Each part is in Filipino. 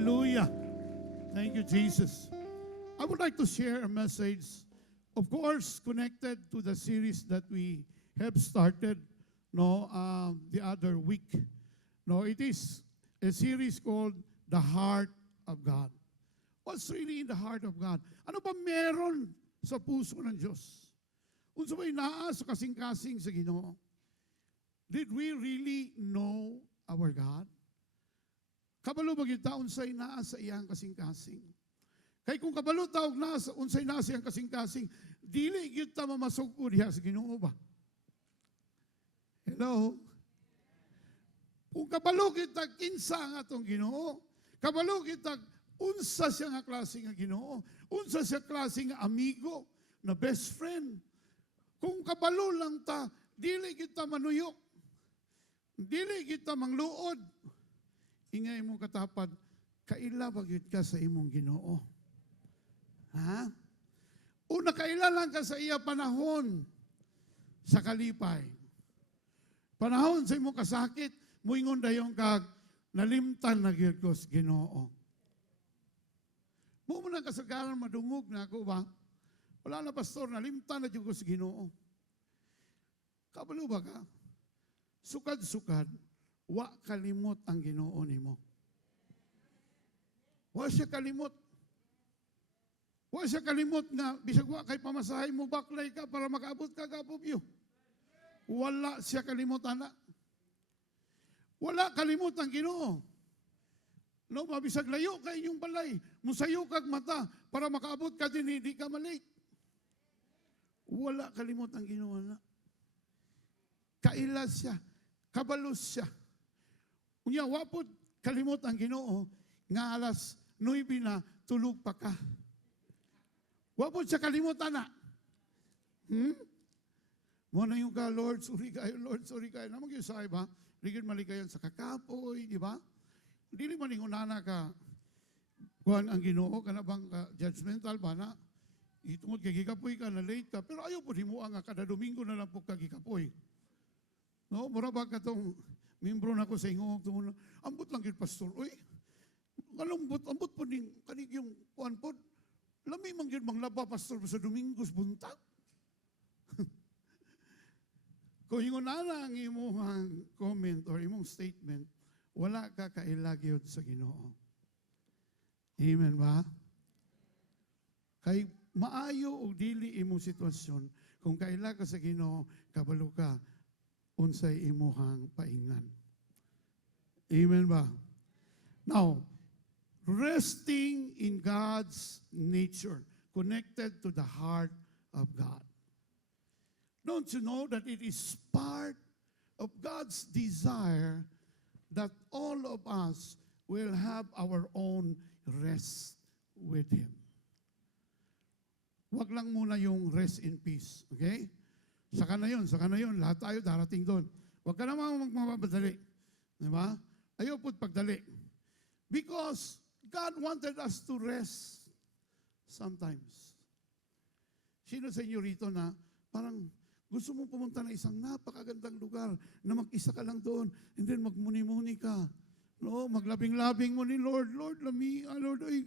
Hallelujah. Thank you, Jesus. I would like to share a message, of course, connected to the series that we have started the other week. No, it is a series called The Heart of God. What's really in the heart of God? Ano ba meron sa puso ng Diyos? Unsa ba'y naa sa kasing-kasing sa Ginoo? Did we really know our God? Kabalo ba gyud ta unsay naa sa iyang kasing-kasing? Kay kung kabalo ta og naa sa unsay naa sa iyang kasing-kasing, dili gyud ta mamasug-od diha sa Ginoo ba? Hello? Kung kabalo gyud ta kinsa ang atong Ginoo, kabalo gyud ta unsa siya nga klase nga Ginoo, unsa siya klase nga amigo, na best friend. Kung kabalo lang ta, dili gyud ta manuyok. Dili gyud ta mangluod. Ingay mo katapad, kaila ba gyud ka sa imong Ginoo? Ha? Una kaila lang ka sa iya panahon sa kalipay. Panahon sa imong kasakit, muingon dayon kag nalimtan na gyud ko sa Ginoo. Mo man kasagaran madungog na ako ba? Wala na pastor, nalimtan na gyud ko sa Ginoo. Kabalo ba ka? Sukad-sukad, wa kalimot ang Ginoo nimo. Wa siya kalimot. Wa siya kalimot nga bisag wa kay pamasahay mo baklay ka para makaabot ka kapubyo. Wala siya kalimot ana. Wala kalimot ang Ginoo. No, mabisag layo kay inyong balay, musayo kag mata para makaabot ka din di ka malate. Wala kalimot ang Ginoo ana. Kaila siya, kabalos siya. Unya, wapod kalimot ang Ginoo, nga alas 9 na tulog pa ka. Wapod siya kalimot, ana. Mo na yung ka, Lord, sorry kayo, Lord, sorry kayo. Namang yung sabi ba? Ligid malikayan sa kakapoy, di ba? Dili man yung unana ka, kuhan ang Ginoo, ka na bang judgmental ba na? Itungod kay gikapoy ka, na late ka, pero ayaw po himuang nga, kada Domingo na lang po ka gikapoy. No, mura ba ka itong membro na ko sa ingong tumunan, ambot lang yun, pastor, oy, ambot po ning, kanig yung kuhan po, lami mang yun manglaba, pastor, sa Domingos, buntag. Kung yung nana ang imong comment or imong statement, wala ka kailagyod sa Ginoo. Amen ba? Kay maayo o dili imong sitwasyon, kung kaila ka sa Ginoo, kabalo ka, unsay imuhang paingan. Amen ba? Now, resting in God's nature, connected to the heart of God. Don't you know that it is part of God's desire that all of us will have our own rest with Him? Huwag lang muna yung rest in peace, okay? Saka na yun, lahat tayo darating doon. Huwag ka naman magmamadali. Di ba? Ayaw po't pagdali. Because God wanted us to rest sometimes. Sino sa inyo rito na parang gusto mong pumunta na isang napakagandang lugar na mag-isa ka lang doon and then magmuni-muni ka. No, maglabing-labing mo ni Lord, Lord, lami, Lord, ay,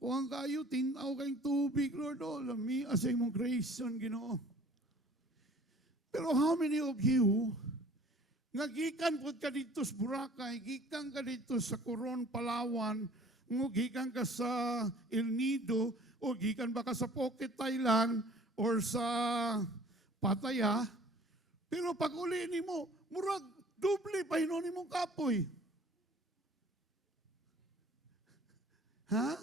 kuhang kayo, tinaw kayong tubig, Lord, lami, asay mong grace yun, Ginoo. Pero how many of you, nga gikan po ka dito sa Boracay, gikan ka dito sa Coron, Palawan, gikan ka sa El Nido, o gikan ba ka sa Phuket, Thailand, or sa Pattaya, pero pag uli ni mo, murag, doble pa hinon ni mong kapoy. Ha?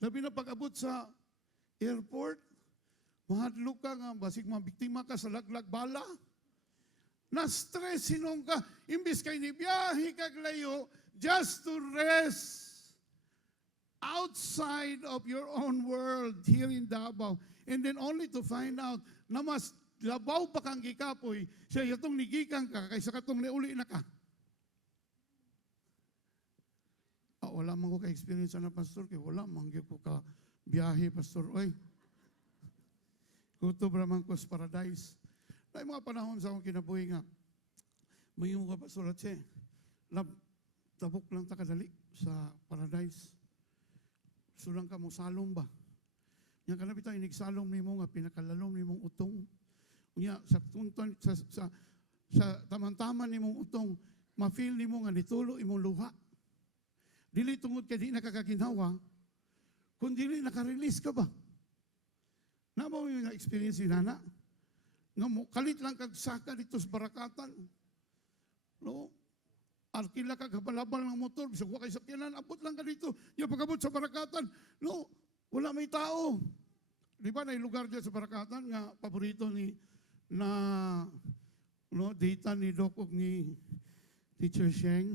Labi na pag-abot sa airport, mahadlo ka nga, basig mabiktima ka sa laglag bala. Na-stress sinong ka, imbis kay ni biyahe kag layo, just to rest outside of your own world here in Davao. And then only to find out na mas labaw pa kang gikapoy, siya itong nigikan ka, kaysa katong niuli na ka. Wala man ko ka-experience na pastor, kaya wala man ko ka biyahe, pastor. Oy, kutob raman ko sa paradise. May mga panahon sa akong kinabuhi nga, may yung kapastor at siya, tabok lang ta kadali sa paradise. Sulang ka mo salom ba? Yang kana bitaw inigsalom nimo nga pinakalalom nimong utong. Unya sa tunton sa taman-taman nimong utong, ma-feel nimo nga nitulo imong luha. Dili tungod kay di nakakaginhawa, kundi dili naka-release ka ba? Namo yung experience ni nana. Nga mo kalit lang kag saka dito sa barakatan. No? Arkila ka kabalabal ng motor, bisag wa kay sakyanan, abot lang ka dito. Yung pagabot sa barakatan, no, wala may tao. Di ba na lugar dyan sa barakatan nga paborito ni na no, data ni Doc ug ni Teacher Sheng.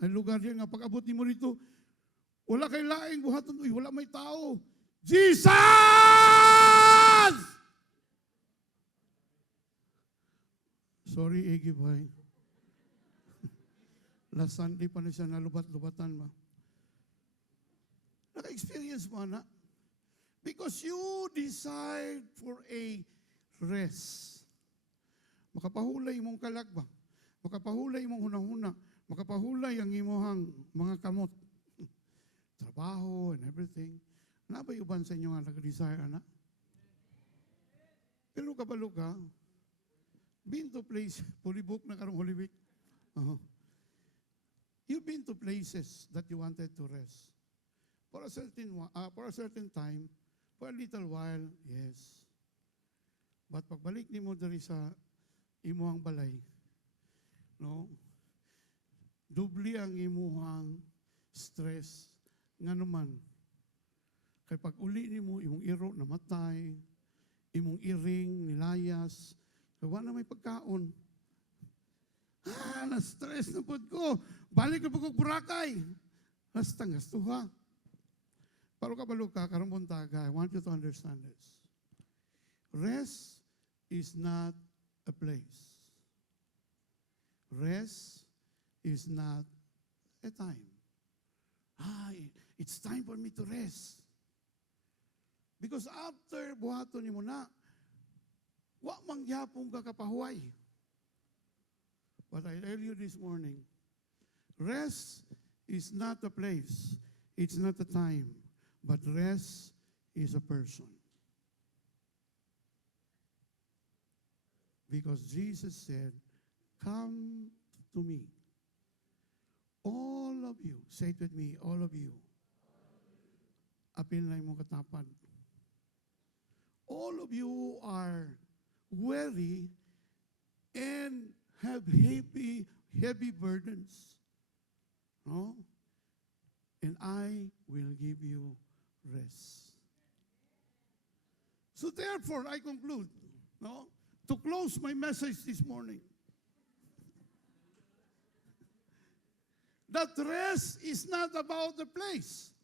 Ang lugar dyan nga pag-abot ni mo dito, wala kay laing buhaton, uy, wala may tao. Jesus! Sorry, Iggy boy. Last Sunday pa na siya nalubat-lubatan ba? Naka-experience mo na? Because you decide for a rest. Makapahulay mong kalag ba? Makapahulay mong hunahuna. Makapahulay ang imuhang mga kamot. Trabaho and everything. Nabay uban sa inyo nga nag-desire, anak? Pero kabalo ka, been to place, pulibok na karong Holy Week. You've been to places that you wanted to rest. For a certain time, for a little while, yes. But pagbalik ni mo dari sa imuhang balay, no? Dubli ang imuhang stress. Nga naman, kay pag uli ni mo, imong iro namatay, imong iring nilayas, kaya na may pagkaon. Na-stress na po ko. Balik na po ko Boracay. Hastang gastuha. Pero kabalo ka, karong buntaga, I want you to understand this. Rest is not a place. Rest is not a time. It's time for me to rest. Because after buhaton ni mo na, wa mangyapong kakapahuay. But I tell you this morning, rest is not a place, it's not a time, but rest is a person. Because Jesus said, come to me. All of you, say it with me, all of you. Apil na yung katapad. All of you are weary and have heavy burdens. No? And I will give you rest. So therefore, I conclude, no? To close my message this morning, that rest is not about the place.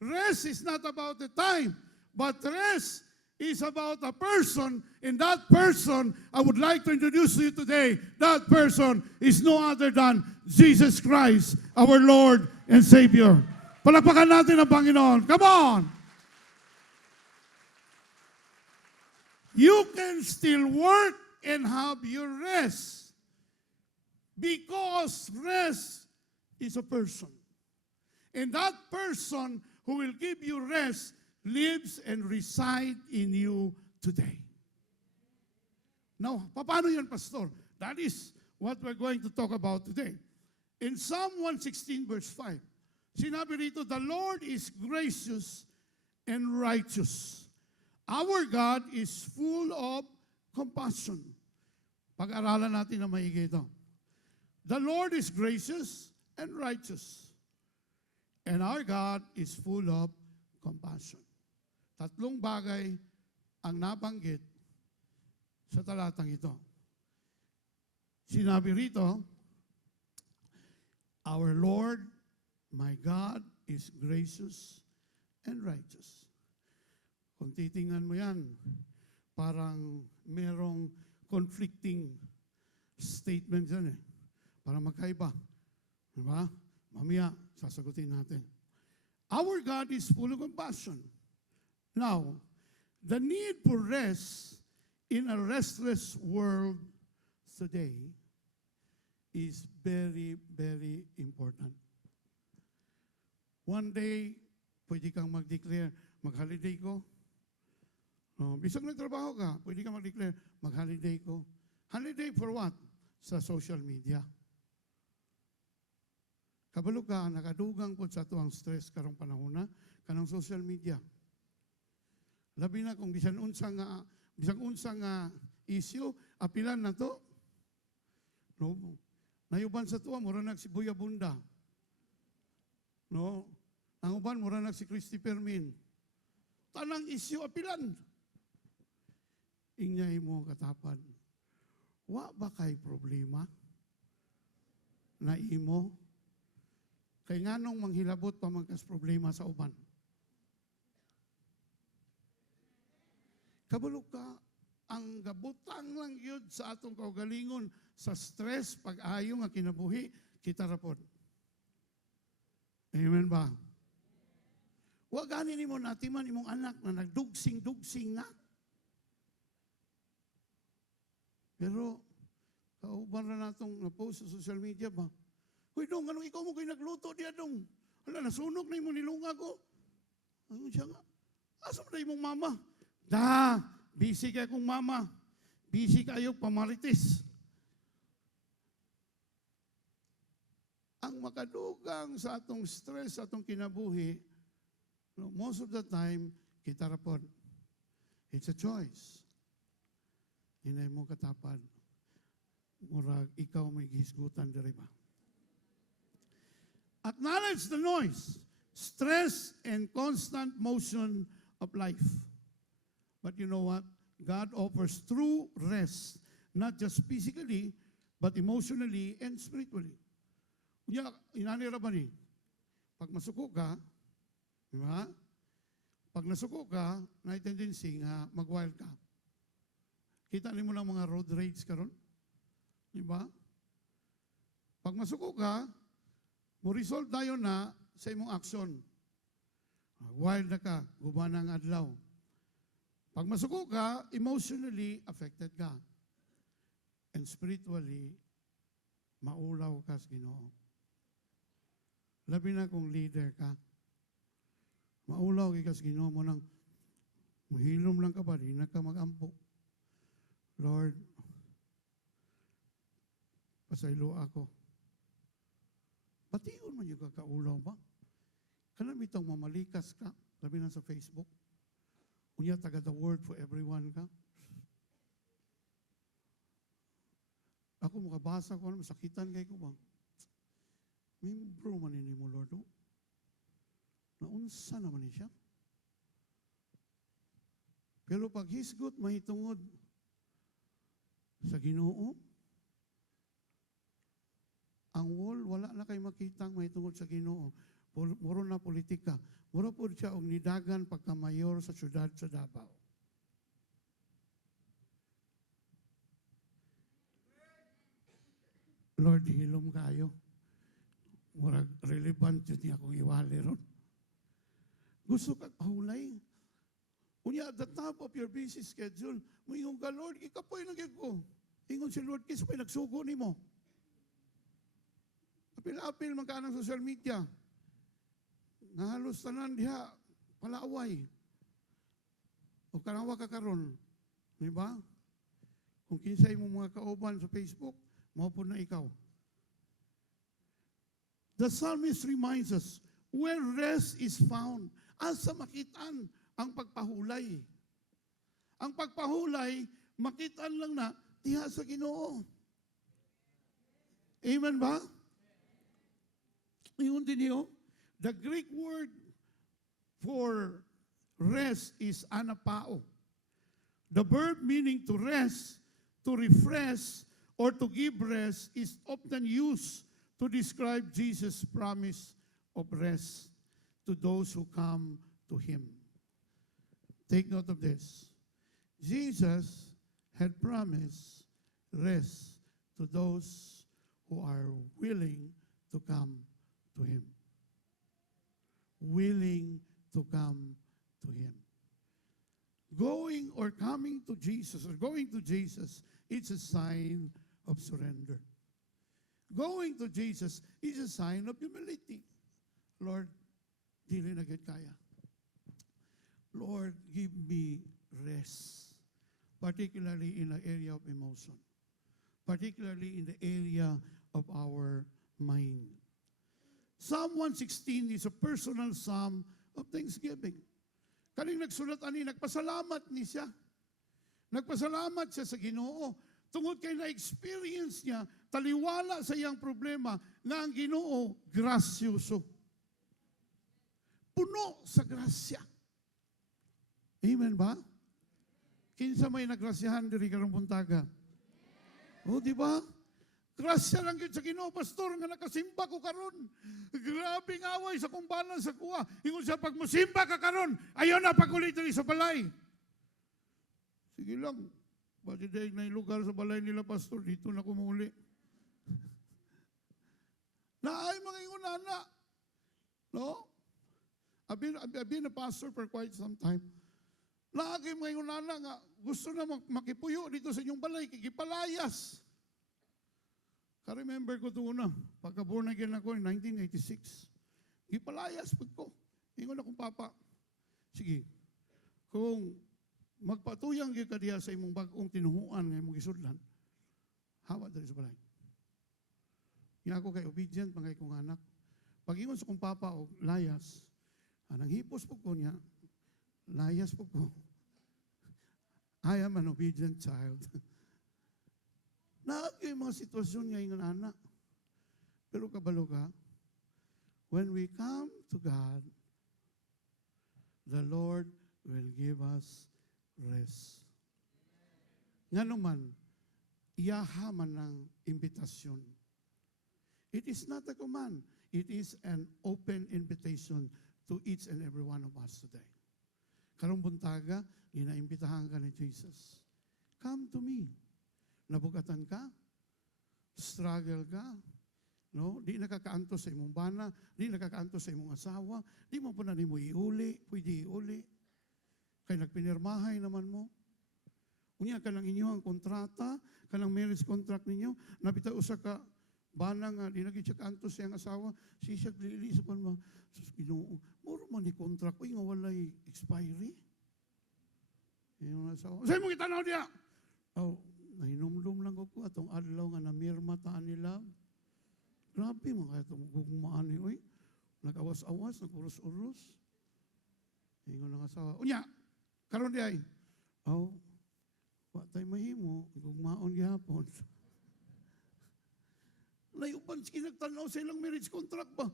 Rest is not about the time, but rest is about a person, and that person, I would like to introduce to you today, that person is no other than Jesus Christ, our Lord and Savior. Palakpakan natin ang Panginoon. Come on! You can still work and have your rest because rest is a person. And that person who will give you rest lives and resides in you today. Now, paano yan, Pastor? That is what we're going to talk about today. In Psalm 116 verse 5, sinabi rito, the Lord is gracious and righteous. Our God is full of compassion. Pag-aralan natin na maigi ito. The Lord is gracious and righteous. And our God is full of compassion. Tatlong bagay ang nabanggit sa talatang ito. Sinabi rito, our Lord, my God, is gracious and righteous. Kung titingnan mo yan, parang merong conflicting statement yan eh. Parang magkaiba. Diba? Mamaya, sasagutin natin. Our God is full of compassion. Now, the need for rest in a restless world today is very, very important. One day, pwede kang mag-declare, mag-holiday ko. No, bisag nagtrabaho ka, pwede kang mag-declare, mag-holiday ko. Holiday for what? Sa social media. Kabalo ka, nakadugang po sa tuwang stress karong panahon na, kanang social media. Labi na kung bisan unsa nga issue, apilan na to. No, nayuban sa tuwa, mura nagsibuya bunda. No, ang uban, mura si Christopher Min. Tanang issue, apilan. Ingay mo katapan. Wa ba kay problema? Na imo? Kay nganong manghilabot pa magkas problema sa uban. Kabalo ka, ang gabutang lang yun sa atong kaugalingon sa stress, pag-ayo nga kinabuhi, kita rapod. Amen ba? Wa gani nimo natiman imong anak na nagdugsing-dugsing na. Pero, kauban na natong na-post sa social media ba? Hoy dong, anong ikaw mo kayo nagluto diya dong? Hala, nasunog na imong nilunga ko. Ano siya nga? Asa mo na imong mama? Da, busy kayo kong mama. Busy kayo pamarites. Ang makadugang sa atong stress, sa atong kinabuhi, no, most of the time, kita rapon. It's a choice. Hinay mo katapan. Murag, ikaw may gisgutan diri ba? Acknowledge the noise, stress, and constant motion of life. But you know what? God offers true rest, not just physically, but emotionally and spiritually. Kunya, inanira ba ni? Pag masuko ka, di ba? Pag nasuko ka, na tendency nga mag-wild ka. Kita niyo mo ng mga road rage karon, di ba? Pag masuko ka, mo resolve tayo na sa imong action. Wild na ka, guban ang adlaw. Pag masuko ka, emotionally affected ka. And spiritually, maulaw ka sa Ginoo. Labi na kung leader ka. Maulaw ka sa Ginoo mo nang mahilom lang ka ba, di na ka mag-ampo. Lord, pasaylo ako. Patiyon man yung kakaulaw ba? Kanang itong mamalikas ka, labi na sa Facebook. Unya taga the word for everyone ka. Ako makabasa ko, masakitan kay ko ba? Membro man ini mo, Lord. Oh. Naunsa naman ni siya. Pero pag hisgot, mahitungod sa Ginoo, ang wall, wala na kayo makitang mahitungod sa Ginoo. Muro na politika. Muro po siya og nidagan pagkamayor sa syudad sa Davao. Lord, hilom kayo. Murag relevant yun niya kung iwali ron. Gusto ka pahulay. Unya, at the top of your busy schedule, mayroon ka, Lord, ikapoy na ko. Ingon si Lord, kisa pa'y nagsugo ni mo. Apil-apil man ka ng social media. Nahalos tanan diha, palaaway. O kanawa ka karon. Di ba? Kung kinsay mo mga kauban sa Facebook, maupod na ikaw. The psalmist reminds us, where rest is found, asa makitaan ang pagpahulay. Ang pagpahulay, makitaan lang na, diha sa Ginoo. Amen ba? Yun din yun. The Greek word for rest is anapao. The verb meaning to rest, to refresh, or to give rest is often used to describe Jesus' promise of rest to those who come to Him. Take note of this. Jesus had promised rest to those who are willing to come to Him. Willing to come to Him. Going or coming to Jesus, or going to Jesus, it's a sign of surrender. Going to Jesus is a sign of humility. Lord, dili na gid kaya. Lord, give me rest, particularly in the area of emotion, particularly in the area of our mind. Psalm 116 is a personal psalm of thanksgiving. Kaning nagsulat ani, nagpasalamat ni siya. Nagpasalamat siya sa Ginoo. Tungod kay na-experience niya, taliwala sa iyang problema, nga ang Ginoo, grasyoso. Puno sa grasya. Amen ba? Kinsa may nagrasyahan diri karong buntaga? O, di ba? Grasya lang yun sa Ginoo, pastor, nga nakasimba ko karon. Grabing away sa kumbanan sa kuha. Ingon siya, pag musimba ka karon, ayaw na pagulit diri sa balay. Sige lang, pati dahil na lugar sa balay nila, pastor, dito na kumuli. Naay mga ingunana. No? I've been a pastor for quite some time. Lagi mga ingunana nga, gusto na makipuyo dito sa inyong balay, kikipalayas. Ka-remember ko ito una, pagka-born again ako in 1986. Kipalayas po ko. Ingon akong papa, sige, kung magpatuyang ka diya sa imong bagong tinuhuan nga imong isudlan, hawa dali sa balay. Nga ako kay obedient, mga kong anak. Pag ingon sa kong papa o layas, anang hipos po ko niya, layas po ko. I am an obedient child. Naagay mga sitwasyon nga yung anak. Pero kabalo ka, when we come to God, the Lord will give us rest. Nga naman, iyahaman ng imbitasyon. It is not a command. It is an open invitation to each and every one of us today. Karong buntaga, inaimbitahan ka ni Jesus. Come to me. Nabugatan ka, struggle ka, no? Di nakakaanto sa imong bana, di nakakaanto sa imong asawa, di mo po na mo iuli, pwede iuli. Kaya nagpinirmahay naman mo. Unya ka ng inyong kontrata, ka ng marriage contract ninyo, napita usa ka bana nga, di naging siya kaanto sa iyang asawa, siya lili sa panma, sus, Ginoo, moro man ni contract, uy nga walay expiry. Yung asawa, sa'yo mo kitanaw diya! Oh, nahinumdum lang ko atong adlaw nga namirma taan nila. Grabe mga kaya itong gugmaan ni, uy. Nag-awas-awas, nag-uros-uros. Hingon ng asawa. Unya, karon di ay. Oh, wa tayo mahimo, gugmaon gihapon. Layuban, nagtanaw sa ilang marriage contract ba?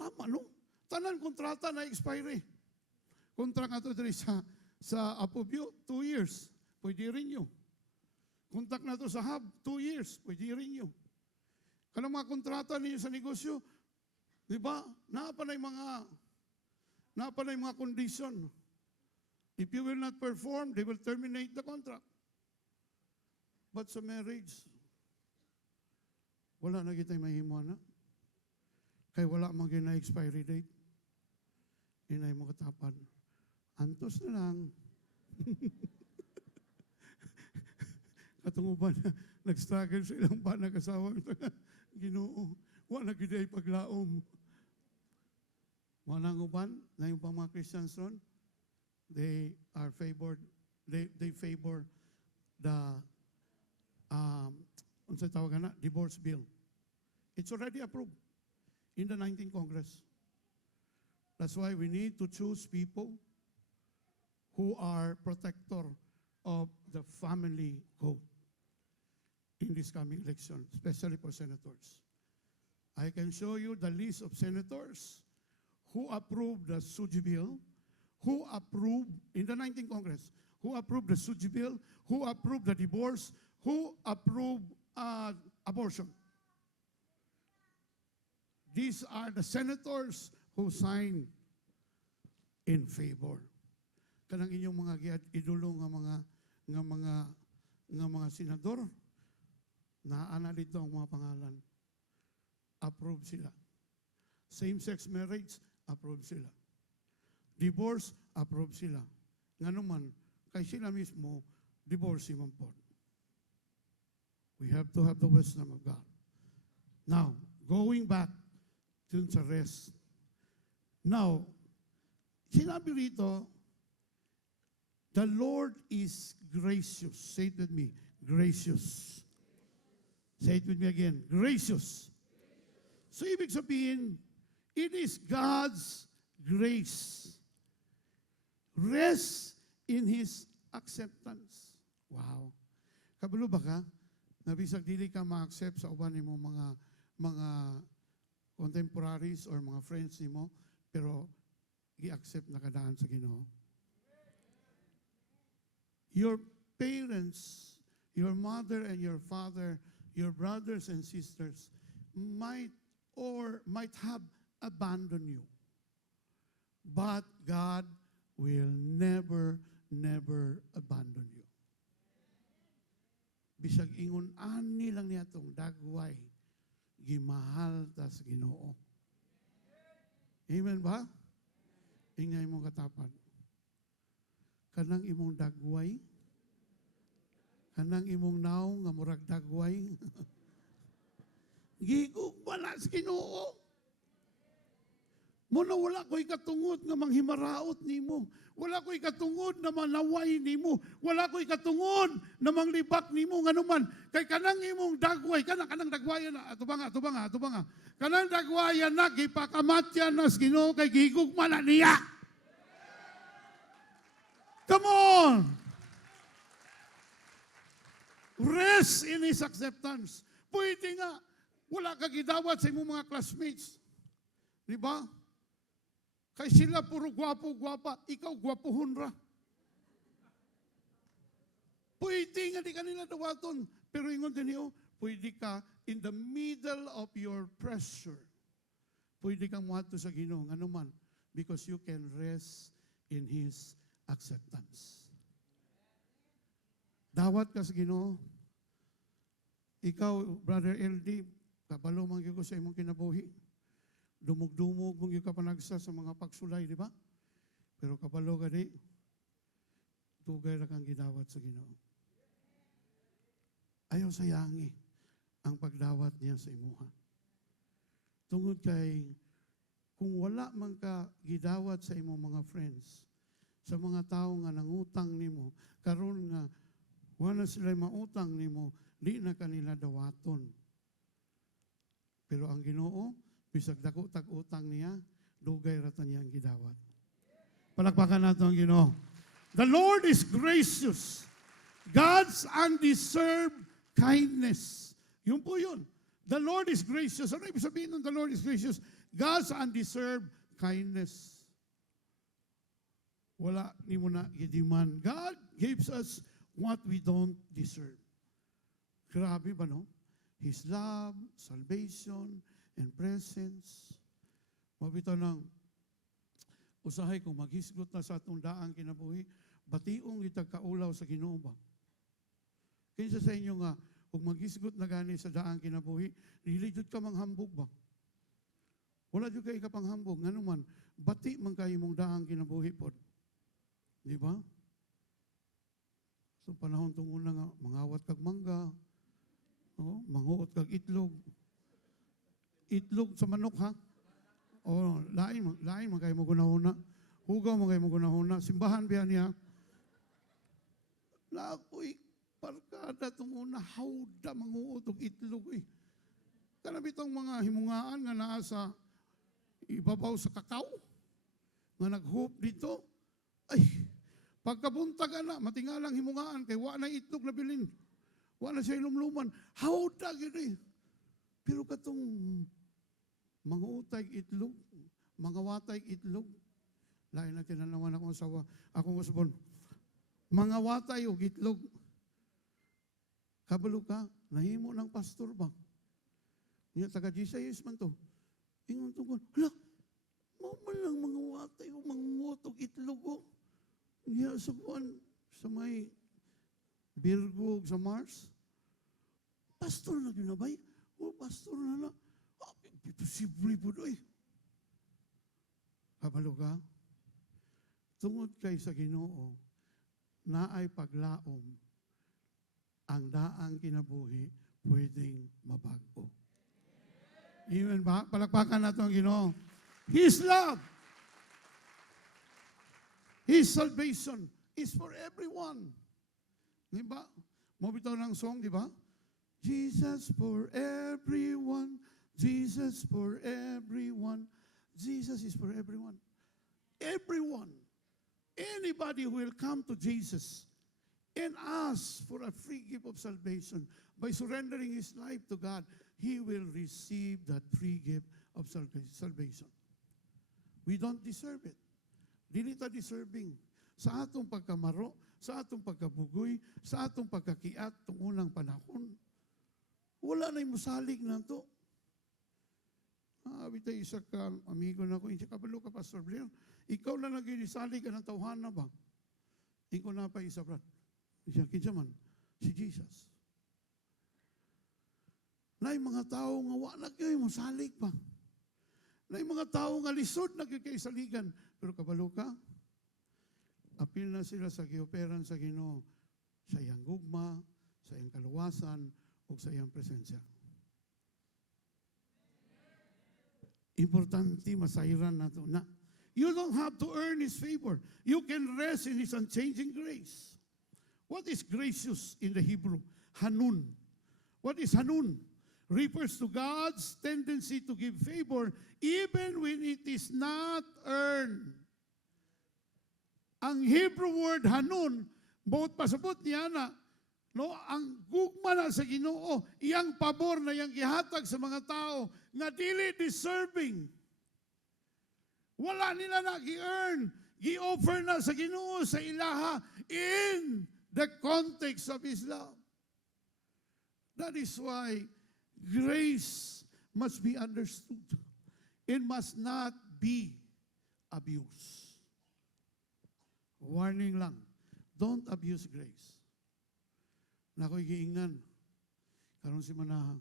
Tama, no? Tanan kontrata na expiry. Contract ato diri sa Apobyo, 2 years. Pwede rin nyo. Kontak na to sa hub, 2 years, pwede rin nyo. Kanang mga kontrata ninyo sa negosyo, di ba? Napa na yung mga condition. If you will not perform, they will terminate the contract. But sa marriage, wala na kita mahimo na. Kaya wala mang gina-expiry date. Inay mo katapan. Antos na lang. Katunguban na, nag-struggle sa ilang ba, nag-asawa, Ginoo, wala gid ay paglaom. Mga nanguban, na yung pang mga Christians ron, they are favored, they favor the, unsa tawag na, divorce bill. It's already approved in the 19th Congress. That's why we need to choose people who are protector of the family code in this coming election, especially for senators. I can show you the list of senators who approved the SUGI bill, who approved, in the 19th Congress, who approved the SUGI bill, who approved the divorce, who approved abortion. These are the senators who signed in favor. Kanang inyong mga idolo nga mga senador, naana dito ang mga pangalan. Approve sila. Same-sex marriage, approve sila. Divorce, approve sila. Nga naman, kay sila mismo, divorce man po. We have to have the wisdom of God. Now, going back dun sa rest. Now, Sinabi rito, the Lord is gracious. Say it with me, gracious. Say it with me again, gracious. So ibig sabihin, it is God's grace. Rest in His acceptance. Wow. Kabalo ba ka? Nabisag dili ka ma-accept sa uban nimo mga contemporaries or mga friends nimo, pero i-accept na kadaan sa Ginoo. Your parents, your mother and your father, your brothers and sisters might have abandoned you. But God will never abandon you. Bisag ingon ani lang niya itong dagway, gimahal tas Ginoo. Amen ba? Ingay mong katapan. Kanang imong dagway, kanang imong naong nga murag dagway, gigug wala sa Ginoo. Muna wala ko'y katungod nga manghimaraot nimo. Wala ko'y katungod na manaway nimo. Wala ko'y katungod na manglibak nimo. Nga naman, kay kanang imong dagway, kanang dagwayan na, ato ba nga. Kanang dagwayan na, gipakamatyan na sa Ginoo, kay gigugma na niya. Come on! Rest in His acceptance. Pwede nga, wala ka gidawat sa imong mga classmates. Di ba? Kay sila puro gwapo-gwapa, ikaw gwapohon ra. Pwede nga di kanila dawaton. Pero ingon din niyo, pwede ka in the middle of your pressure. Pwede kang muadto sa Ginoo, nga naman, because you can rest in His acceptance. Dawat ka sa Ginoo. Ikaw, Brother LD, kabalo man gyud ko sa imong kinabuhi. Dumug-dumug mong yung kapanagsa sa mga pagsulay, di ba? Pero kabalo ka di, tugay na kang gidawat sa Ginoo. Ayaw sayangi ang pagdawat niya sa imuha. Tungod kay, kung wala man ka gidawat sa imong mga friends, sa mga tao nga nangutang nimo, karon nga, wala sila mautang nimo, di na kanila dawaton. Pero ang Ginoo, bisag dako tag-utang niya, dugay rata niya ang gidawat. Palakpakan nato ang Ginoo. The Lord is gracious. God's undeserved kindness. Yun po yun. The Lord is gracious. Ano ibig sabihin ng the Lord is gracious? God's undeserved kindness. Wala ni mo na gidiman. God gives us what we don't deserve. Grabe ba, no? His love, salvation, and presence. Mabito ng usahay kung maghisgot na sa atong daang kinabuhi, bationg itag kaulaw sa Ginoo ba? Kinsa sa inyo nga, kung maghisgot na gani sa daang kinabuhi, dili jud ka manghambog ba? Wala jud kay kapanghambog, nga naman, bati man kayo mong daang kinabuhi pod. Di ba? So panahon tong una nga, mangawat kag mangga, manguot kag itlog. Itlog sa manok, ha? O, lain man kayo magunahuna. Hugaw man kayo magunahuna. Simbahan biya niya. Lakoy, parkada itong una, hawda manguot og itlog, eh. Kanabitong mga himungaan nga naa sa ibabaw sa kakao, nga nag-hope dito, ay, pagkabuntag na, matingalang himungaan, kay wa na itlog na bilin. Wa na siya ilumluman. Hawda, gini. Pero katong mga utay itlog, mga watay itlog, lain na kinanawan akong usbon, mga watay o itlog, kabalo ka, nahimo ng pastor ba? Niya, taga Jesus man to. Ingon to ko, hala, man lang mga watay o mga ngotog itlog o. Niya, sa buwan, sa may Virgo, sa Mars, pastor na ginabay. O, pastor na na. Imposible po doy. Kabalo ka? Tungod kay sa Ginoo, naay paglaom, ang daang kinabuhi pwedeng mabago. Amen ba? Palakpakan nato ang Ginoo. His love. His salvation is for everyone. Di ba? Mo bitaw ng song, di ba? Jesus for everyone. Jesus for everyone. Jesus is for everyone. Everyone. Anybody who will come to Jesus and ask for a free gift of salvation by surrendering his life to God, he will receive that free gift of salvation. We don't deserve it. Dili ta deserving. Sa atong pagkamaro, sa atong pagkabugoy, sa atong pagkakiat, itong unang panahon, wala na yung musalig na ito. Abita isa ka, amigo na ko, isa kabalo ka, Pastor Blair, ikaw na nag-inisalig ka ng tawhan na ba? Ikaw na pa isa, brad. Siya, kinsa man, si Jesus. Na yung mga tao nga wala kayo, musalig pa. Na yung mga tao nga lisod na kayo saligan. Pero kabalo ka, apil na sila sa gioperan sa Ginoo, sa iyang gugma, sa iyang kaluwasan, o sa iyang presensya. Importante, masayran na ito na. You don't have to earn His favor. You can rest in His unchanging grace. What is gracious in the Hebrew? Hanun. What is Hanun? Refers to God's tendency to give favor even when it is not earned. Ang Hebrew word Hanun, bawat pasabot niya na, no, ang gugma na sa Ginoo, iyang pabor na iyang gihatag sa mga tao nga dili deserving. Wala nila na gi-earn, gi-offer na sa Ginoo sa ilaha in the context of His love. That is why grace must be understood. It must not be abused. Warning lang, don't abuse grace. Nako'y giingnan, karon si Manaha,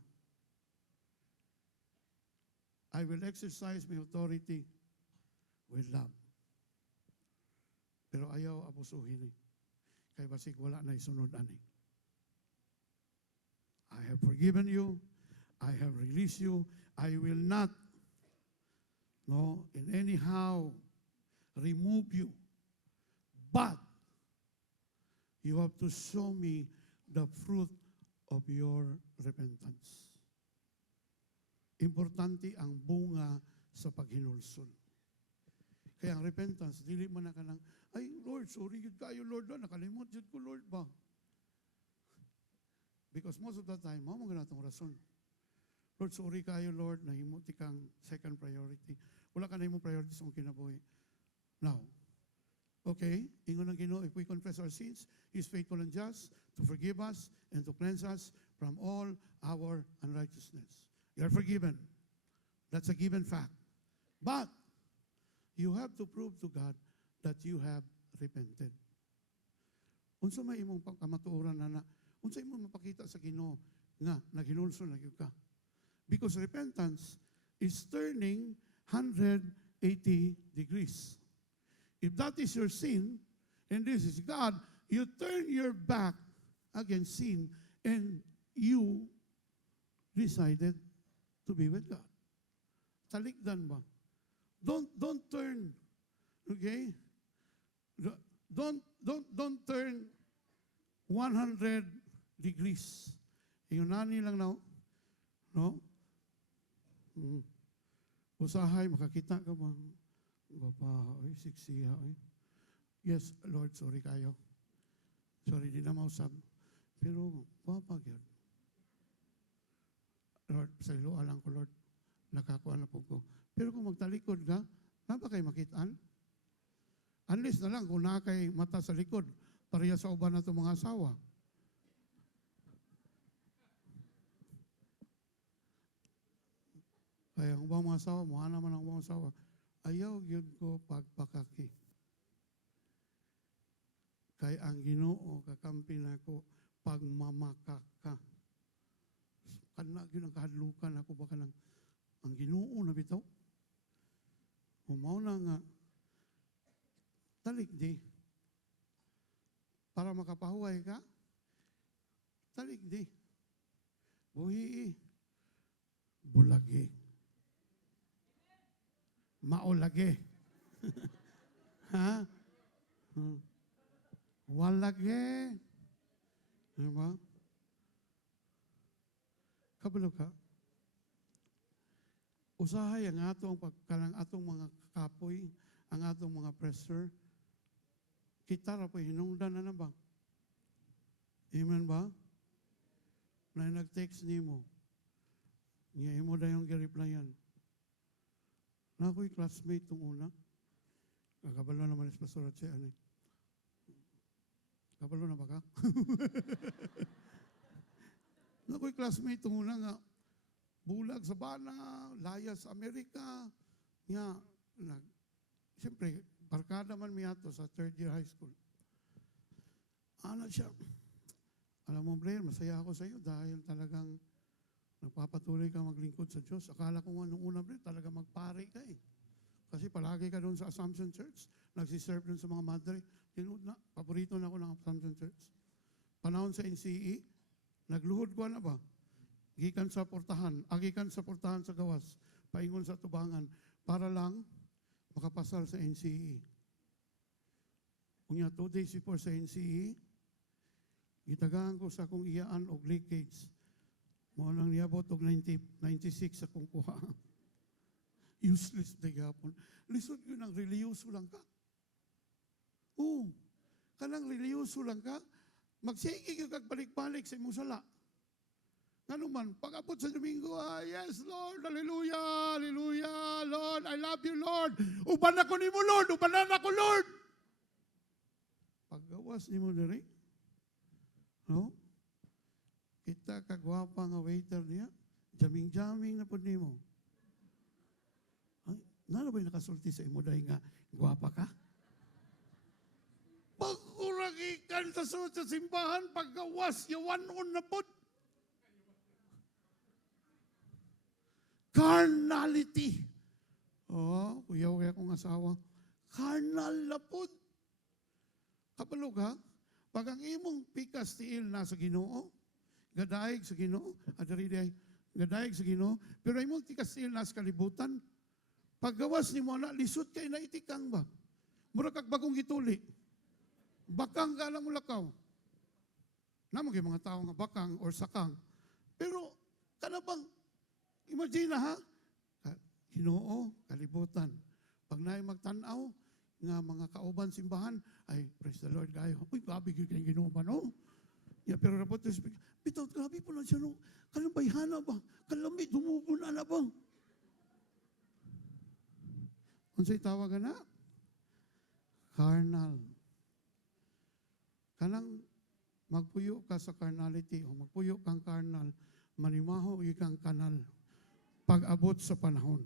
I will exercise my authority with love. Pero ayaw abusuhin eh. Kaya basig wala na isunod ani. I have forgiven you. I have released you. I will not, no, in anyhow remove you. But you have to show me the fruit of your repentance. Importante ang bunga sa paghinulsol. Kaya ang repentance, dili man na ka ng, ay Lord, sorry yun kayo Lord, nakalimot yun ko Lord ba? Because most of the time, mga ganatong rason. Lord, sorry kayo Lord, nahimot kang second priority. Wala ka na himong priority sa kinabuhi. Now, okay, ingon ng Ginoo, if we confess our sins, He is faithful and just to forgive us and to cleanse us from all our unrighteousness. You are forgiven. That's a given fact. But you have to prove to God that you have repented. Unsa may imong pagkamatuoran na unsa imong mapakita sa Ginoo nga naghinulsol na gyud ka. Because repentance is turning 180 degrees. If that is your sin, and this is God, you turn your back against sin, and you decided to be with God. Talikdan ba? Don't turn, okay? Don't turn 100 degrees. Yung nani lang na, no? Usahay, makakita ka ba? Baba, ay, siksiha, ay. Yes, Lord, sorry kayo. Sorry, di na mausap. Pero, papag yan. Lord, sa ilo, alam ko, Lord, nakakuha na po ko. Pero kung magtalikod ka, na ba kayo makitaan? Unless na lang kung nakay mata sa likod, pareha sa uban na itong mga asawa. Kaya ang ubang mga asawa, mukha naman ang ubang asawa, ayaw yun ko pagpakaki. Kaya ang Ginoo kakampi na ko pagmamakaka. Kana yun ang kahadlukan ako baka ng ang Ginoo na bitaw. Umaw na nga talikdi para makapahuway ka. Talikdi. Buhi bulagi. Maulagi. Ha? Hmm. Walage. Diba? Kabalo ka. Usahay ang atong pagkalang atong mga kapoy, ang atong mga pressure. Kita ra po hinungdan na ba? Amen ba? Na nag-text nimo. Nga imo da yung gi-replyan. Na ako'y classmate tong una. Kabalo naman is pasurat siya. Ano? Kabalo na ba ka? Na ako'y classmate tong una nga. Bulag sa bana, laya sa Amerika. Nga, siyempre, barkada man miya to sa third year high school. Ano siya? Alam mo, Blair, masaya ako sa iyo dahil talagang nagpapatuloy ka maglingkod sa Diyos. Akala ko nga nung una, Blair, talaga magpare ka eh. Kasi palagi ka doon sa Assumption Church. Nagsiserve doon sa mga madre. Tinood na, paborito na ako ng Assumption Church. Panahon sa NCE, nagluhod ko na ba? Gikan sa portahan sa gawas, paingon sa tubangan, para lang makapasal sa NCE. Unya 2 days before sa NCE, gitagaan ko sa akong iyaan og leakage. Mao nang niabot og 96 sa akong kuha. Useless na gapon. Lisod yun ang reliyoso lang ka. Oo. Kanang reliyoso lang ka, magsige ka balik-balik sa imong sala. Nga naman, pag-abot sa Domingo, yes, Lord, hallelujah, hallelujah, Lord, I love you, Lord. Uban ako ni mo, Lord, ubanan ako, Lord. Paggawas ni mo diri, no? Kita kagwapa nga waiter niya, jaming-jaming na po ni mo. Ay, nalo ba'y nakasulti sa imo dahil nga, gwapa ka? Pag-uragikan sa simbahan, paggawas, yawanon na po. Carnality. Oh, kuya kong asawa. Carnal na po. Kapalog ha? Pag ang imong pikas tiil na sa Ginoo, gadaig sa Ginoo, gadaig sa Ginoo, pero imong pikas tiil na sa kalibutan, paggawas ni mo na, lisod kay na itikang ba? Mura kag bagong gituli. Bakang ka lang mulakaw. Namo kay mga tao nga bakang or sakang. Pero, kanabang, imagine ha, Ginoo, kalibutan. Pag naay magtanaw, nga mga kauban simbahan, ay, praise the Lord, kayo. Uy, grabe kayo kayong Ginoo ba, no? Yeah, pero rapot, bitaw, grabe po na siya, no? Kalambayhana ba? Kalami, dumubo na ba? Kung sa'y tawagan na? Carnal. Kanang magpuyo ka sa carnality o magpuyo kang carnal, manimaho ikang kanal. Pag-abot sa panahon.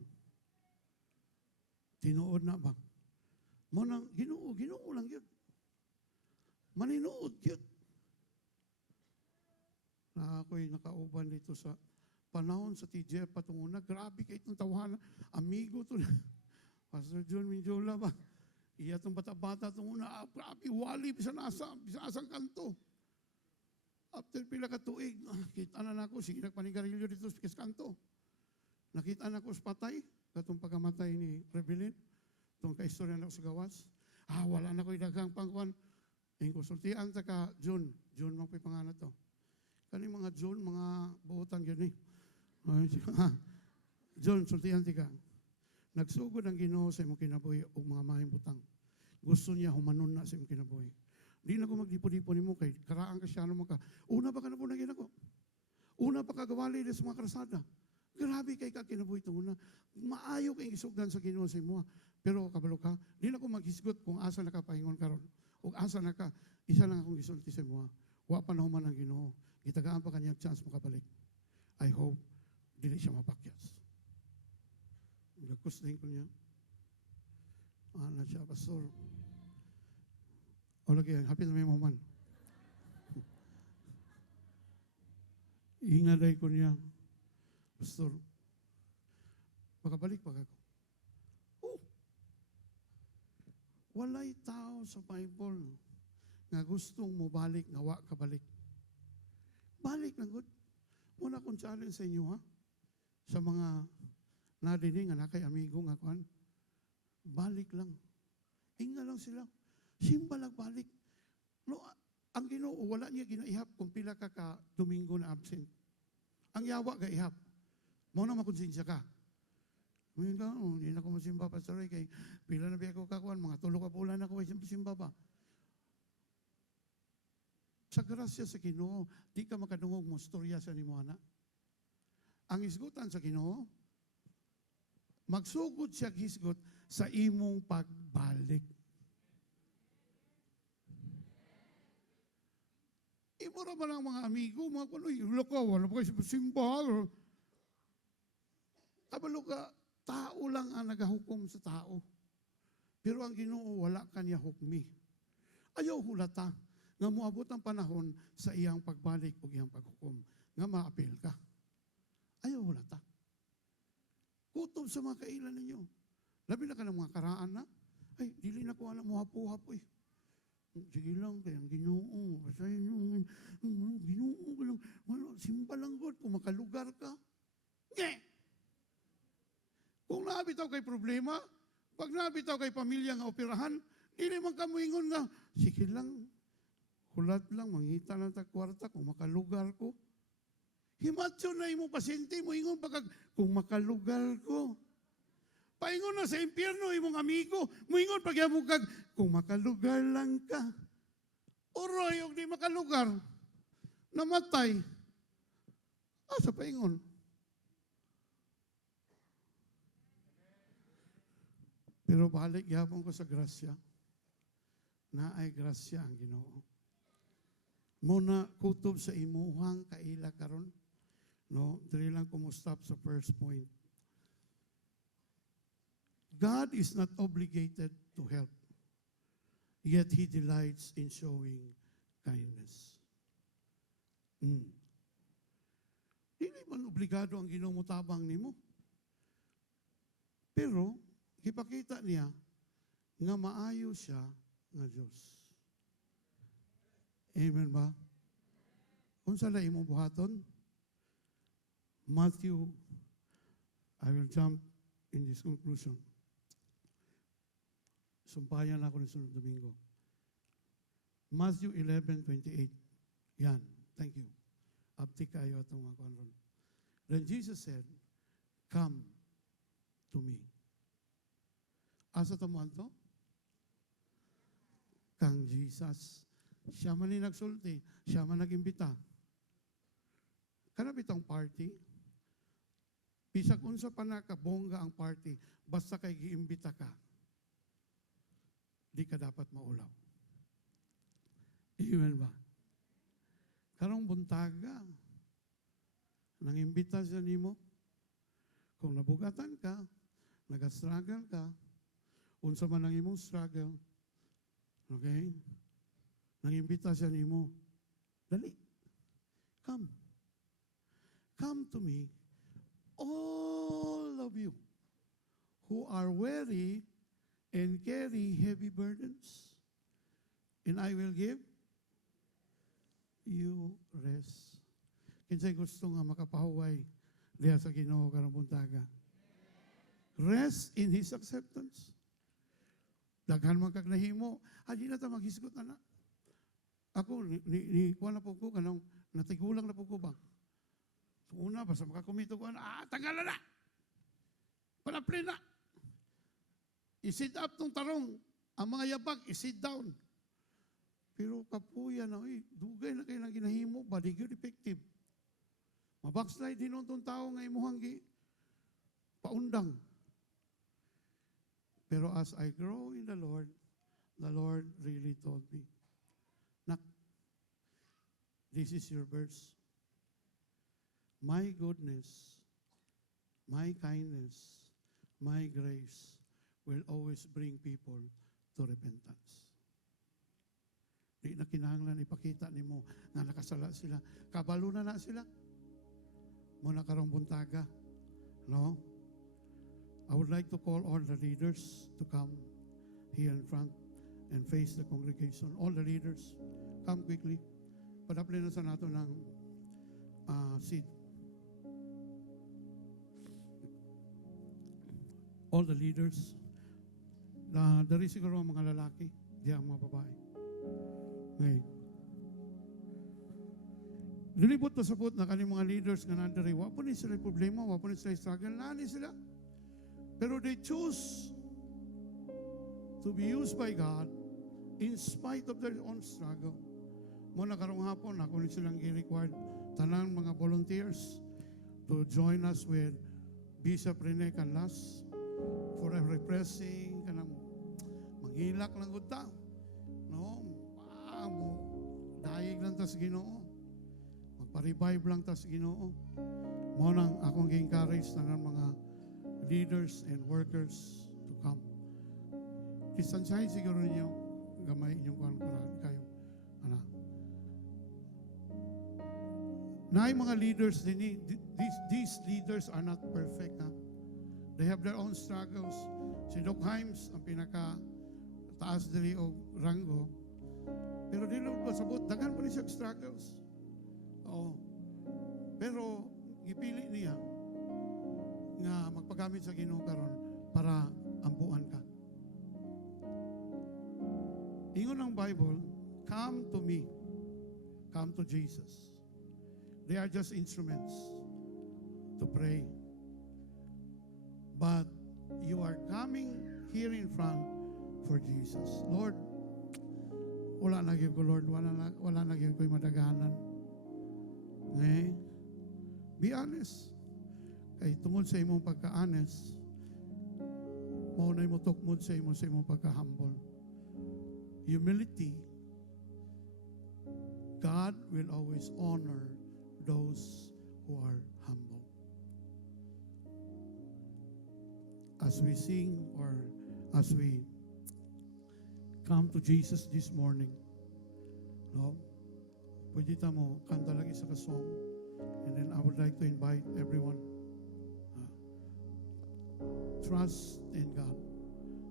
Tinuod na ba? Munang Ginoo lang yun. Maninuod yun. Na ako'y nakauban dito sa panahon sa TJ patunguna. Grabe kayo itong tawahan. Amigo to. Pastor John Minjola ba? Iya itong bata-bata itong una. Grabe, wali, bisan asang kanto. After pila ka tuig, kita na ako, sige nagpanigarilyo dito sa kanto. Nakita na ko sa patay, katong pagkamatay ni Rebelin, itong kaistorya na ko sa gawas. Wala na ko daghang pangkuan. Yung konsultian ta ka June mang pangalan to. Kani mga June, mga buutan yun eh. June, sultian ti ka. Nagsugod ang Ginoo sa imong kinabuhi o mga mahing butang. Gusto niya humanon na sa imong kinabuhi. Di na ko magdipo-dipo ni mo kay karaan ka siya naman ka. Una pa ka na po naging ako. Una pa kagawali sa mga krasada. Grabe kay ka kinabuhi ito una. Maayo kay isugdan sa Ginoo sa imo. Pero kabalo ka, di na ko maghisgot kung asa na ka pahingon karon. O asa na ka, isa lang akong gisulti sa imo. Wa pa na human ang Ginoo. Gitagaan pa kanyang chance makabalik. I hope dili siya mapakyas. Nagkusling ko niya. Na siya, Pastor. O lagi, happy na may maman. Ingaday ko niya. Pastor, makabalik pa ako. Oh, walay tao sa Bible nga gustong mo balik, nga wa ka balik. Balik lang good. Muna kong challenge sa inyo ha, sa mga nadinig nga nakay amigo nga kuan, balik lang. Inga lang sila. Simba nagbalik. No, ang Ginoo wala niya ginaihap kung pila ka Domingo na absent. Ang yawa ga ihap. Mao na makonsensya ka. Ngayon ka, hindi na ko masimba, Pastor Ray, kay pila na biya ko kakuan, mga 3 ka bulan na ko ay simba pa. Sa grasya sa Ginoo, di ka makadungog mo storya sa nimo ana. Ang isgutan sa Ginoo, magsugod siya hisgot sa imong pagbalik. Imo ra ba lang mga amigo, mga kunoy, loko, wala pa kayo simba. Kabalo ka, tao lang ang nagahukom sa tao. Pero ang Ginoo wala kanya hukmi. Ayaw hulata nga moabot ang panahon sa iyang pagbalik o iyang paghukom nga maapil ka. Ayaw hulata. Kutob sa mga kailan ninyo. Labi na ka ng mga karaan na. Ay, dili na ko alam mo hapo-hap eh. Sige lang, kaya ang Ginoo. Basahin nyo. Ginoo ka lang. Simba lang God kung makalugar ka. Nye! Kung nabitaw kay problema, pag nabitaw kay pamilya nga operahan, hindi man ka moingon nga, sige lang, hulat lang, mangita lang ta kwarta kung makalugar ko. Himatyo na imong pasyente, moingon pagkag, kung makalugar ko. Paingon na sa impyerno, imong amigo, moingon pagyamog kag, kung makalugar lang ka. Oroy, og di makalugar, namatay. Asa paingon? Pero balik yapon ko sa grasya. Na ay grasya ang Ginoo. Muna kutob sa imuhang kaila karon. No, diri lang ko mo stop sa first point. God is not obligated to help. Yet He delights in showing kindness. Hindi man obligado ang Ginoo mutabang nimo. Pero ipakita niya nga maayo siya nga Diyos. Amen ba? Unsa la imong buhaton? Matthew, I will jump in this conclusion. Sumpayan ako ng sunod Domingo. Matthew 11:28. Yan. Thank you. Abti kayo itong mga konron. Then Jesus said, "Come to me." Asa tamuan to? Kang Jesus. Siya man ni nagsulti. Siya man nagimbita. Kanap itong party. Bisag unsa pa na kabongga ang party, basta kay giimbita ka, di ka dapat maulaw. Amen ba? Karong buntaga, nangimbita siya nimo, kung nabugatan ka, nag-struggle ka, unsa man ang imong struggle, okay? Nangimbita siya nimo, dali, come. Come to me, all of you who are weary and carry heavy burdens, and I will give you rest. Kinsay gusto nga makapahuway diha sa Ginoo karong buntaga. Rest in His acceptance. Daghan man kag nahimo, di na ta maghisgot na. Ako, kuha na po ko, kanong natigulang na po ko ba? So una, basta makakumito ko, tagalan na! Palapli na! I-sit up tong tarong. Ang mga yabag, i-sit down. Pero kapuya na, dugay na kayo ng ginahimo, body good effective. Mabackslide din itong tao nga imuhang paundang. Pero as I grow in the Lord really told me, Nak, this is your verse. My goodness, my kindness, my grace will always bring people to repentance. Di na kinahanglan ipakita nimo na nakasala sila. Kabalo na sila. Muna karong buntaga. No? I would like to call all the leaders to come here in front and face the congregation. All the leaders, come quickly. Padapli na sa nato ng seat. All the leaders, dari siguro ang mga lalaki. Di ang mga babae. Okay. Lulibot na sapot na kaning mga leaders nga nandari, wapo ni sila problema, wapo ni sila struggle, nani sila. Pero they choose to be used by God in spite of their own struggle. Muna karong hapon, ako ni silang i-required tanang mga volunteers to join us with Bishop Rene Canlas for a refreshing, kanang manghilak lang gud ta. No? Daig lang ta sa Ginoo. Magpa-revive lang ta sa Ginoo. Mo nang akong gi-encourage tanang mga leaders and workers to come. Kisansyahin siguro ninyo, gamay inyong kuhan para kayo. Ana. Na mga leaders, these leaders are not perfect. Ha? They have their own struggles. Si Doc Himes, ang pinaka-taas dili o ranggo, pero di lang pasabot, dagan pa rin siya struggles. Oo. Pero, gipili niya nga magpagamit sa Ginoo karon para ampuan ka. Ingon ang Bible, come to me, come to Jesus. They are just instruments to pray. But you are coming here in front for Jesus. Lord, wala na gyud ko, Lord. Wala na gyud ko madaganan. Okay? Be honest. Kay tungod sa imong pagka-honest, mao na mo tukmod sa imong pagka-humble. Humility. God will always honor those who are humble. As we sing or as we come to Jesus this morning, no? Pwede mo kanta lagi sa song, and then I would like to invite everyone. Trust in God.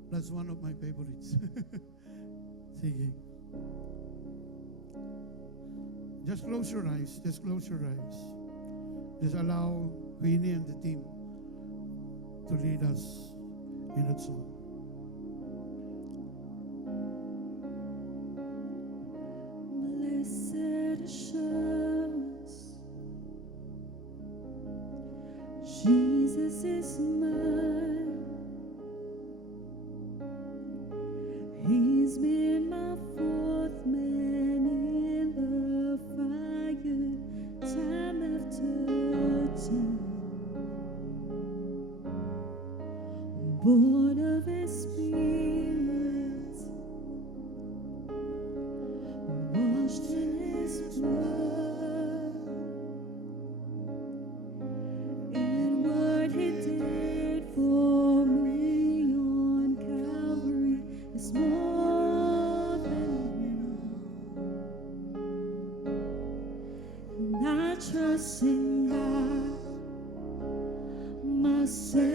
That's one of my favorites. Sige. Just close your eyes. Just close your eyes. Just allow Queenie and the team to lead us in that song. Blessed assurance, Jesus is mine. He's been my fourth man in the fire, time after time. Born of His Spirit, washed in His blood, and what He did for me on Calvary is more than enough. And I trust in God, my Savior,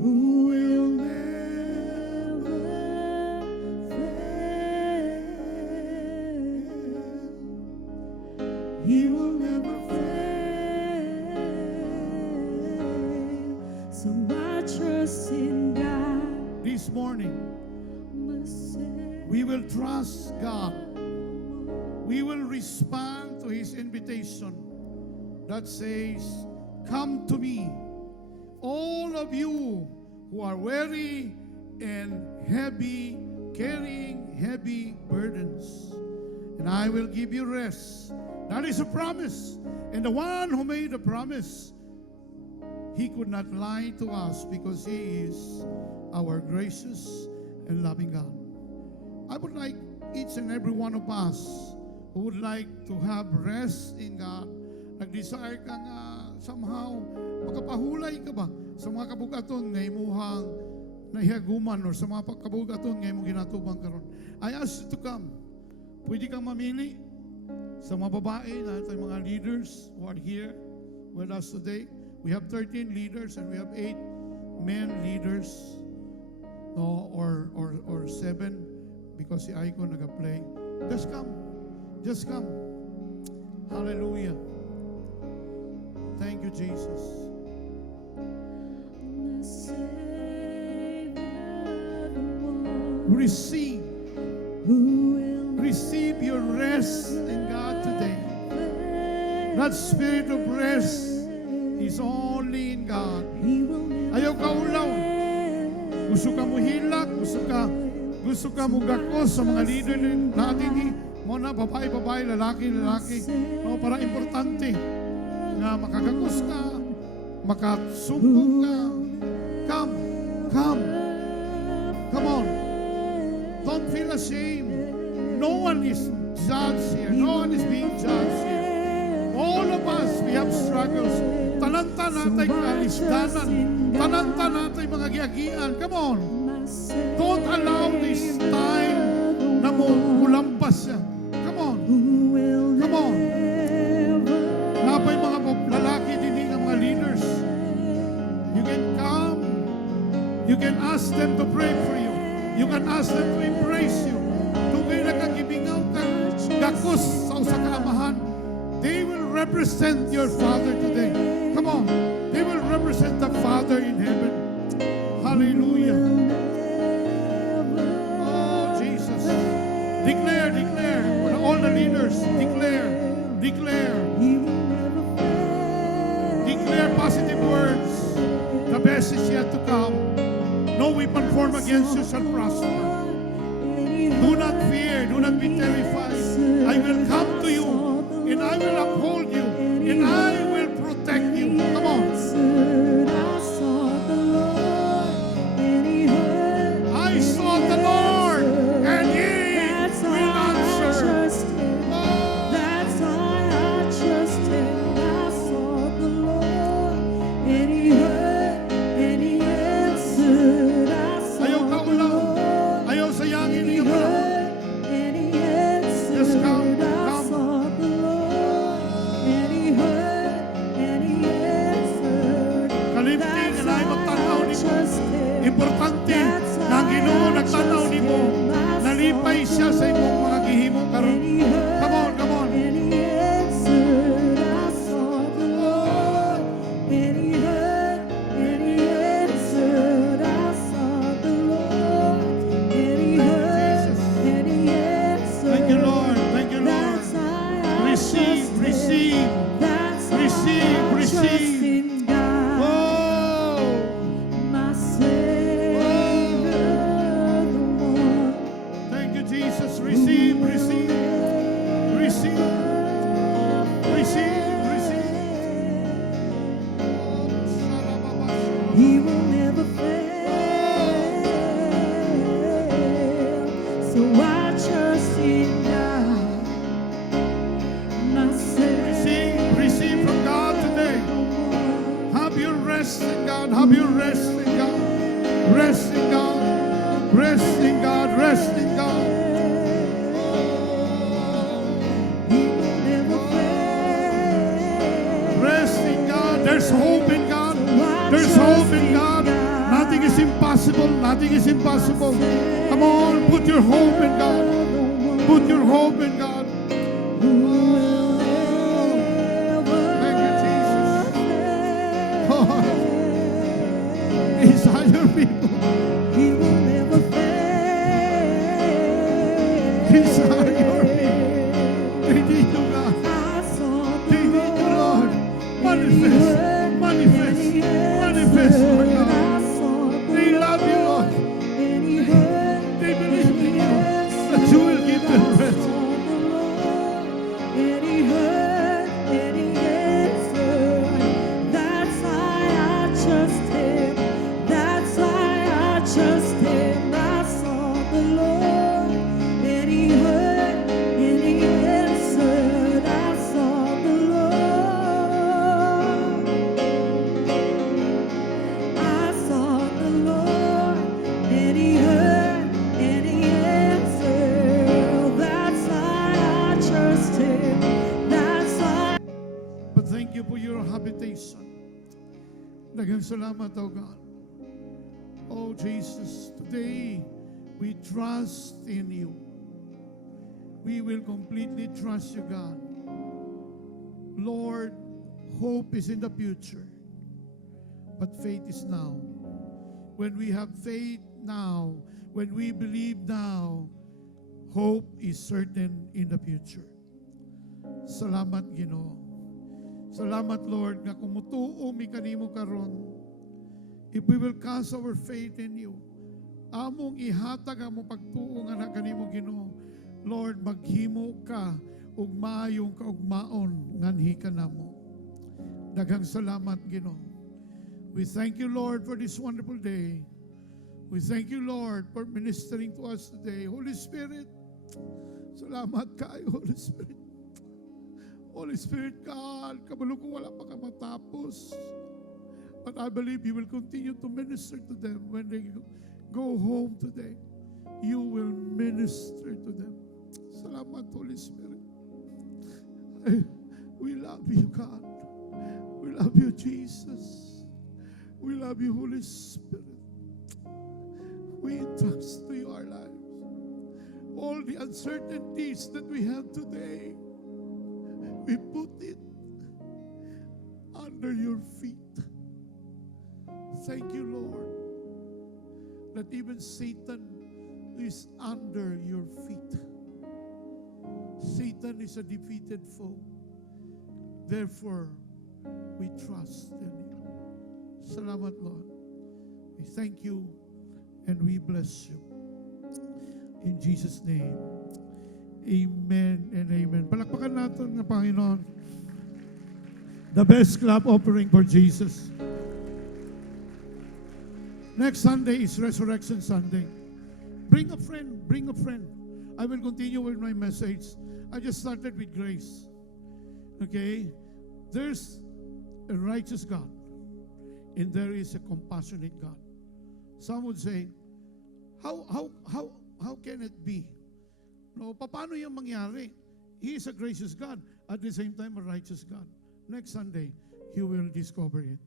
who will never fail. He will never fail. So I trust in God, This morning, my Savior. we will trust God. We will respond to His invitation that says, come to me, all of you who are weary and heavy, carrying heavy burdens, and I will give you rest. That is a promise. And the one who made the promise, He could not lie to us because He is our gracious and loving God. I would like each and every one of us who would like to have rest in God, nag-desire ka nga somehow, makapahulay ka ba sa mga kabugaton nga imuhang nahihaguman or sa mga kabugaton nga imong ginatubang karon. I ask you to come. Pwede kang mamili sa mga babae na ito mga leaders who are here with us today. We have 13 leaders and we have 8 men leaders, no, or 7 because si Aiko nag-play. Just come. Just come. Hallelujah. Thank you, Jesus. My Savior, receive who will receive your rest in God today. That spirit of rest is only in God. He will never Ayaw ka ulaw. Gusto ka mo hilak, gusto ka mo gakos sa mga leader natin mo na babae, lalaki. No, para importante na makagakos ka, makasumbong ka. Come on. Don't feel ashamed. No one is judged here. No one is being judged here. All of us, we have struggles. Talanta natay kaalisdanan. Talanta natay mga giagian. Come on. Don't allow this time na mulampas siya. Come on. Come on. Napay mga lalaki din ng mga leaders. You can come. You can ask them to pray for you. You can ask them to embrace you. Tungay na kagibingaw ka. Gakos sa usa ka amahan. They will represent your Father today. Come on. They will represent the Father in heaven. Hallelujah. Oh, Jesus. Declare. All the leaders, declare. Declare positive words. The best is yet to come. No weapon formed against you shall prosper. Do not fear. Do not be terrified. I will come to you, and I will uphold you, and I will protect you. Come on. I sought the Lord, and He will answer. That's why I trust Him. I sought the Lord, and He heard, and He answered. I Ayaw sought ka the ulaw. Lord, Ayaw sayangin and He niyo ulaw. heard, and He answered. Just come. I sought the Lord, and He heard, and He answered. Kalimting That's na ay why magtanaw I ni mo. trust Him. Importante na ang Ginoo nagtanaw ni mo. Nalipay siya sa imong mga gihimo karon. Come on. And He answered, I sought the Lord, and He heard, and He answered, I sought the Lord, and He heard, and He answered. Thank you, Lord. That's why I Receive. That's why Receive. I trust in God, Oh, my Savior, the one. thank you, Jesus. Receive. He will never fail. So I trust in God, my Savior. Receive from God today. Have your rest in God. Have your rest in God. Rest in God. Rest in God. Rest in God. He will never fail. Rest in God. There's hope in God. So I There's trust hope in God. God. Nothing is impossible. Nothing is impossible. Come on, put your hope in God. Put your hope in God. Thank you, Jesus. God, these are your people. He will never fail. These are your people. They need you, God. I sought the They need you, Lord. Manifest. Manifest, Lord God. I sought the They love you, Lord. and He heard, They believe in you. yes, That you will give them rest. and He heard, and He answered. That's why I trust Him. That's why I trust Him. I sought the Lord, and He heard, and He answered. I sought the Lord. I sought the Lord, and He heard, and He answered. That's why I trust Him. That's why. But thank you for your habitation. Daghang salamat, O God. Oh, Jesus, today we trust in you. We will completely trust you, God. Lord, hope is in the future, but faith is now. When we have faith, now, when we believe now, hope is certain in the future. Salamat, Ginoo. Salamat, Lord, nga kumutuo mi kanimo karon. If we will cast our faith in you, among ihatag amo pagtuo nga na kanimo, Ginoo. Lord, maghimo ka ug maayong kaugmaon nganhi kanamo. Daghang salamat, Ginoo. We thank you, Lord, for this wonderful day. We thank you, Lord, for ministering to us today. Holy Spirit, salamat kayo, Holy Spirit. Holy Spirit, God, kabalo ko wala pa ka matapos. But I believe you will continue to minister to them when they go home today. You will minister to them. Salamat, Holy Spirit. We love you, God. We love you, Jesus. We love you, Holy Spirit. We entrust to you our lives. All the uncertainties that we have today, we put it under your feet. Thank you, Lord, that even Satan is under your feet. Satan is a defeated foe. Therefore, we trust in you. Salamat, Lord. We thank you and we bless you. In Jesus' name, amen and amen. Palakpakan natin ng Panginoon. The best clap offering for Jesus. Next Sunday is Resurrection Sunday. Bring a friend, bring a friend. I will continue with my message. I just started with grace. Okay? There's a righteous God, and there is a compassionate God. Some would say, how can it be? No, paano yung mangyari? He is a gracious God, at the same time a righteous God. Next Sunday, you will discover it.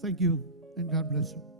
Thank you, and God bless you.